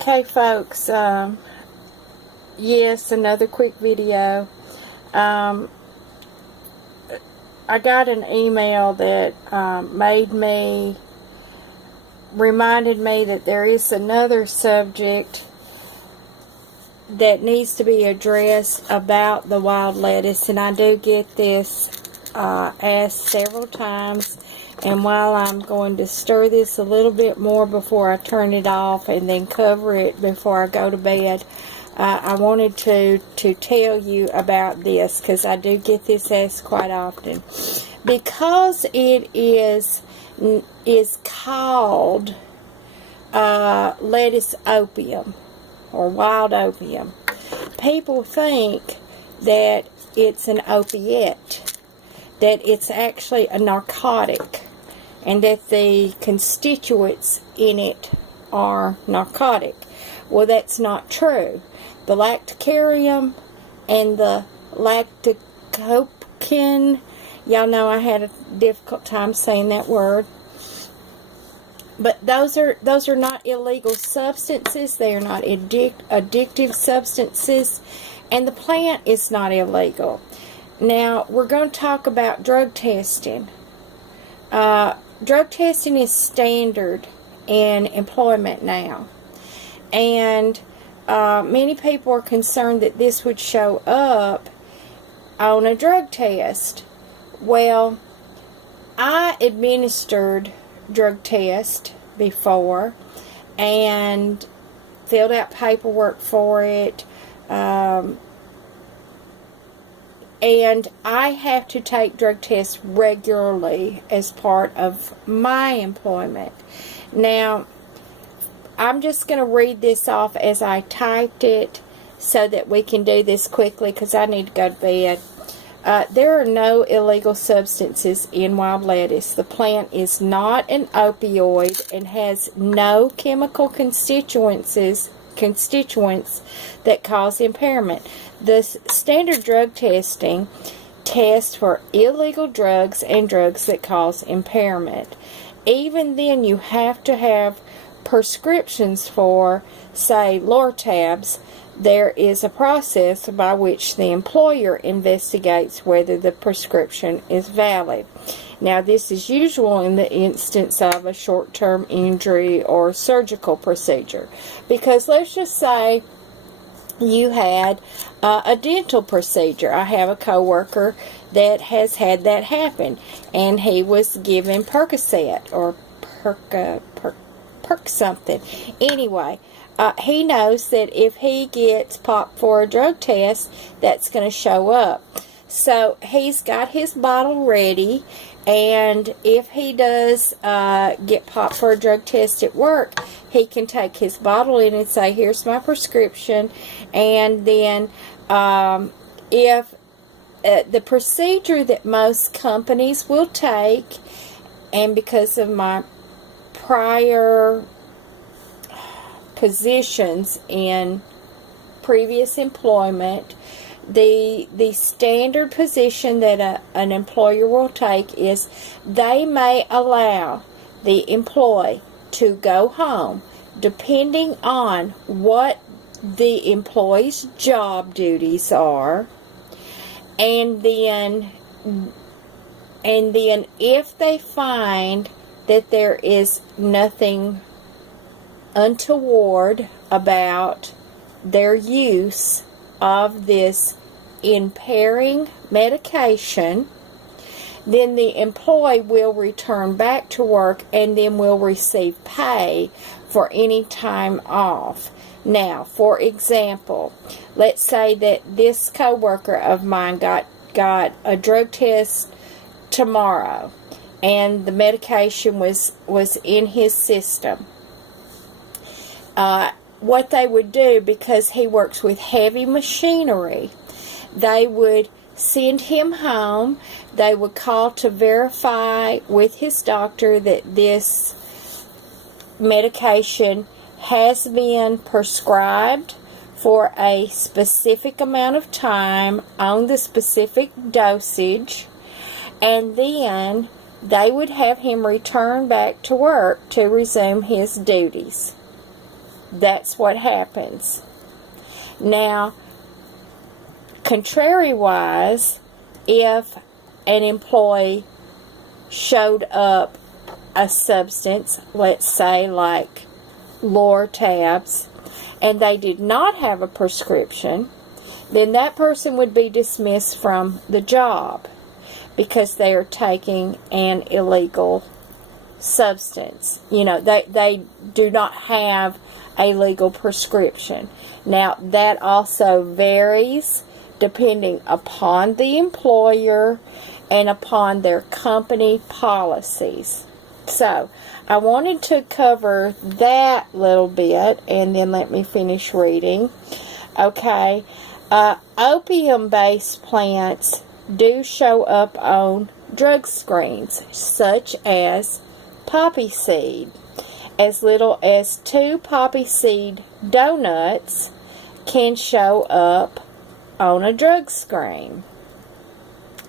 Okay, folks, yes, another quick video. I got an email that reminded me that there is another subject that needs to be addressed about the wild lettuce, and I do get this asked several times. And while I'm going to stir this a little bit more before I turn it off and then cover it before I go to bed, I wanted to tell you about this because I do get this asked quite often. Because it is called lettuce opium or wild opium, people think that it's an opiate, that it's actually a narcotic, and that the constituents in it are narcotic. Well, that's not true. The lacticarium and the lactocopen, y'all know I had a difficult time saying that word, but those are not illegal substances. They are not addictive substances, and the plant is not illegal. Now, we're going to talk about drug testing. Drug testing is standard in employment now. And many people are concerned that this would show up on a drug test. Well, I administered drug test before and filled out paperwork for it. And I have to take drug tests regularly as part of my employment. Now, I'm just going to read this off as I typed it so that we can do this quickly because I need to go to bed. There are no illegal substances in wild lettuce. The plant is not an opioid and has no chemical constituents that cause impairment. The standard drug testing tests for illegal drugs and drugs that cause impairment. Even then, you have to have prescriptions for, say, Lortabs. There is a process by which the employer investigates whether the prescription is valid. Now, this is usual in the instance of a short-term injury or surgical procedure. Because let's just say you had a dental procedure. I have a coworker that has had that happen, and he was given Percocet or Perk something. Anyway, he knows that if he gets popped for a drug test, that's going to show up. So he's got his bottle ready, and if he does get popped for a drug test at work, he can take his bottle in and say, here's my prescription. And then if the procedure that most companies will take, and because of my prior positions in previous employment, the standard position that an employer will take is they may allow the employee to go home depending on what the employee's job duties are, and then if they find that there is nothing untoward about their use of this impairing medication, then the employee will return back to work and then will receive pay for any time off. Now, for example, let's say that this coworker of mine got a drug test tomorrow and the medication was in his system. What they would do, because he works with heavy machinery, they would send him home. They would call to verify with his doctor that this medication has been prescribed for a specific amount of time on the specific dosage, and then they would have him return back to work to resume his duties. That's what happens. Now, contrary-wise, if an employee showed up a substance, let's say like Lortabs, and they did not have a prescription, then that person would be dismissed from the job because they are taking an illegal substance. You know, they do not have a legal prescription. Now, that also varies depending upon the employer and upon their company policies. So, I wanted to cover that little bit, and then let me finish reading. Okay, opium-based plants do show up on drug screens, such as poppy seed. As little as 2 poppy seed donuts can show up on a drug screen.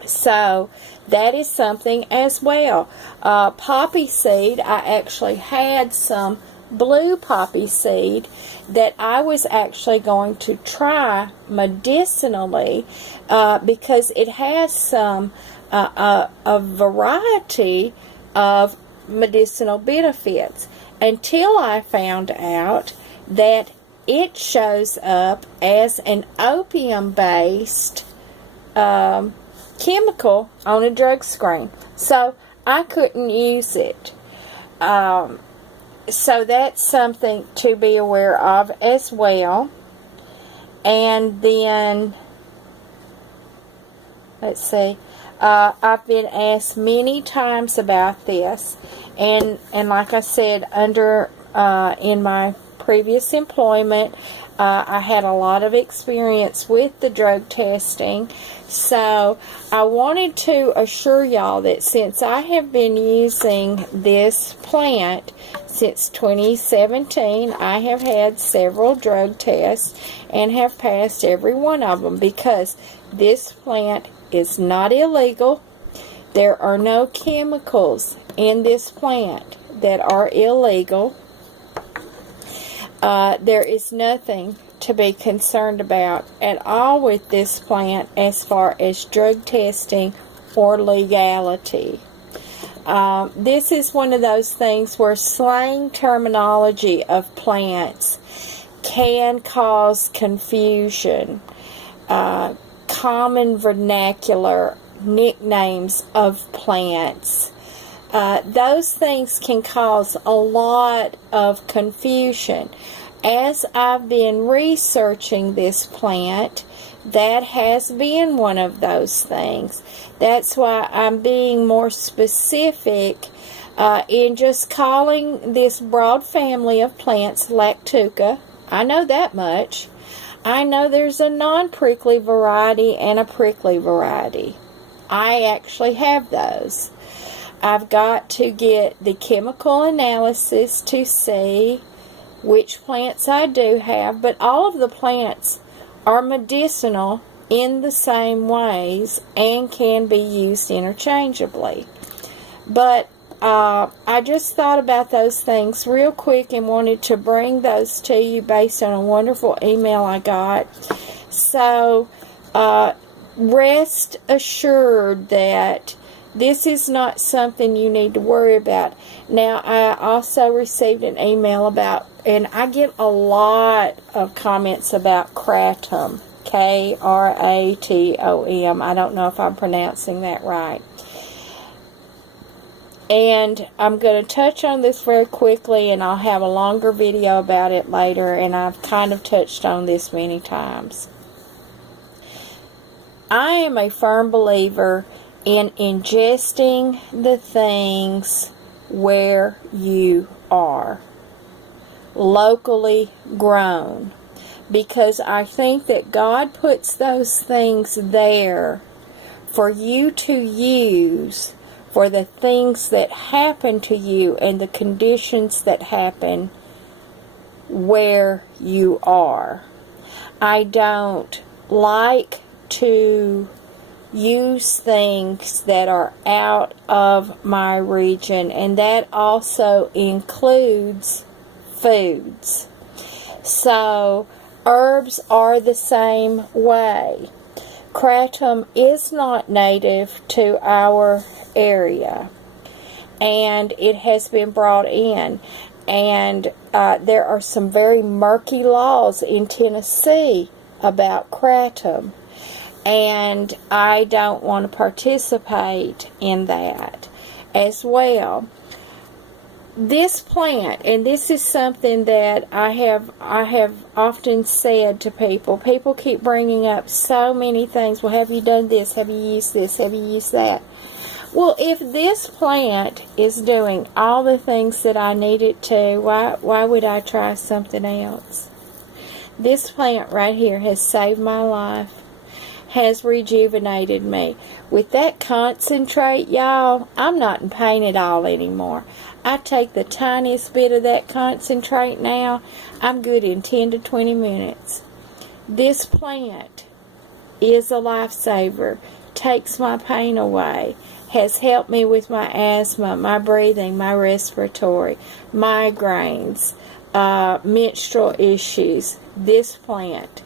So, that is something as well. Poppy seed, I actually had some blue poppy seed that I was actually going to try medicinally because it has some a variety of medicinal benefits, until I found out that it shows up as an opium-based chemical on a drug screen. So I couldn't use it. So that's something to be aware of as well. And then, let's see, I've been asked many times about this, and like I said, in my previous employment, I had a lot of experience with the drug testing. So I wanted to assure y'all that since I have been using this plant since 2017, I have had several drug tests and have passed every one of them, because this plant is not illegal. There are no chemicals in this plant that are illegal. There is nothing to be concerned about at all with this plant as far as drug testing or legality. This is one of those things where slang terminology of plants can cause confusion. Common vernacular nicknames of plants. Those things can cause a lot of confusion. As I've been researching this plant, that has been one of those things. That's why I'm being more specific in just calling this broad family of plants Lactuca. I know that much. I know there's a non-prickly variety and a prickly variety. I actually have those. I've got to get the chemical analysis to see which plants I do have, but all of the plants are medicinal in the same ways and can be used interchangeably. But I just thought about those things real quick and wanted to bring those to you based on a wonderful email I got. So rest assured that this is not something you need to worry about. Now, I also received an email about, and I get a lot of comments about kratom, Kratom. I don't know if I'm pronouncing that right. And I'm going to touch on this very quickly, and I'll have a longer video about it later, and I've kind of touched on this many times. I am a firm believer in ingesting the things where you are, locally grown, because I think that God puts those things there for you to use for the things that happen to you and the conditions that happen where you are. I don't like to use things that are out of my region, and that also includes foods. So herbs are the same way. Kratom is not native to our area, and it has been brought in. And there are some very murky laws in Tennessee about kratom, and I don't want to participate in that as well. This plant, and this is something that I have often said to people. People keep bringing up so many things. Well, have you done this? Have you used this? Have you used that? Well, if this plant is doing all the things that I need it to, why would I try something else? This plant right here has saved my life, has rejuvenated me. With that concentrate, y'all, I'm not in pain at all anymore. I take the tiniest bit of that concentrate now, I'm good in 10 to 20 minutes. This plant is a lifesaver, takes my pain away, has helped me with my asthma, my breathing, my respiratory, migraines, menstrual issues. This plant.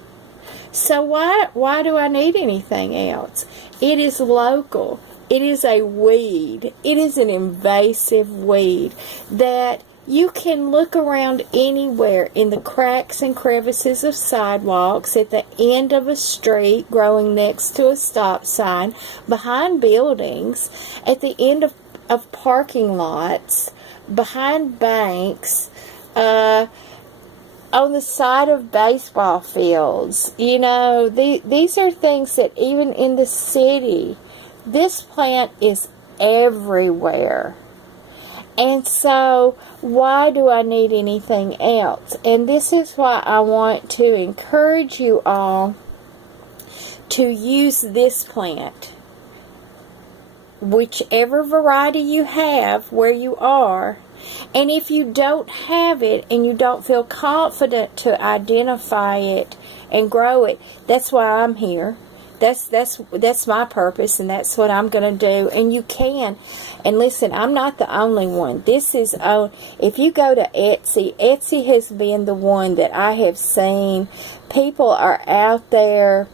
So why do I need anything else? It is local. It is a weed. It is an invasive weed that you can look around anywhere in the cracks and crevices of sidewalks, at the end of a street, growing next to a stop sign, behind buildings, at the end of parking lots, behind banks, on the side of baseball fields. You know, these are things that even in the city, this plant is everywhere. And so, why do I need anything else? And this is why I want to encourage you all to use this plant. Whichever variety you have where you are. And if you don't have it and you don't feel confident to identify it and grow it, that's why I'm here. That's my purpose, and that's what I'm going to do. And you can. And listen, I'm not the only one. This is, if you go to Etsy, Etsy has been the one that I have seen. People are out there.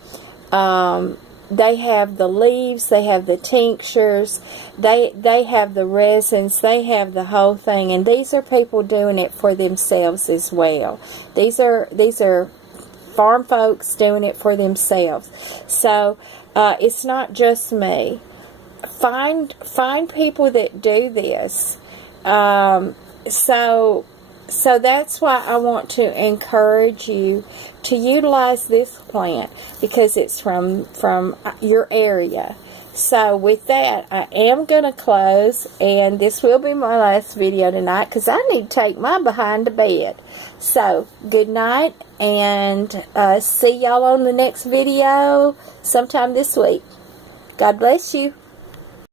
They have the leaves, they have the tinctures, they have the resins, they have the whole thing. And these are people doing it for themselves as well. These are farm folks doing it for themselves. So it's not just me. Find people that do this. So that's why I want to encourage you to utilize this plant, because it's from your area. So with that, I am going to close, and this will be my last video tonight because I need to take my behind to bed. So good night, and see y'all on the next video sometime this week. God bless you.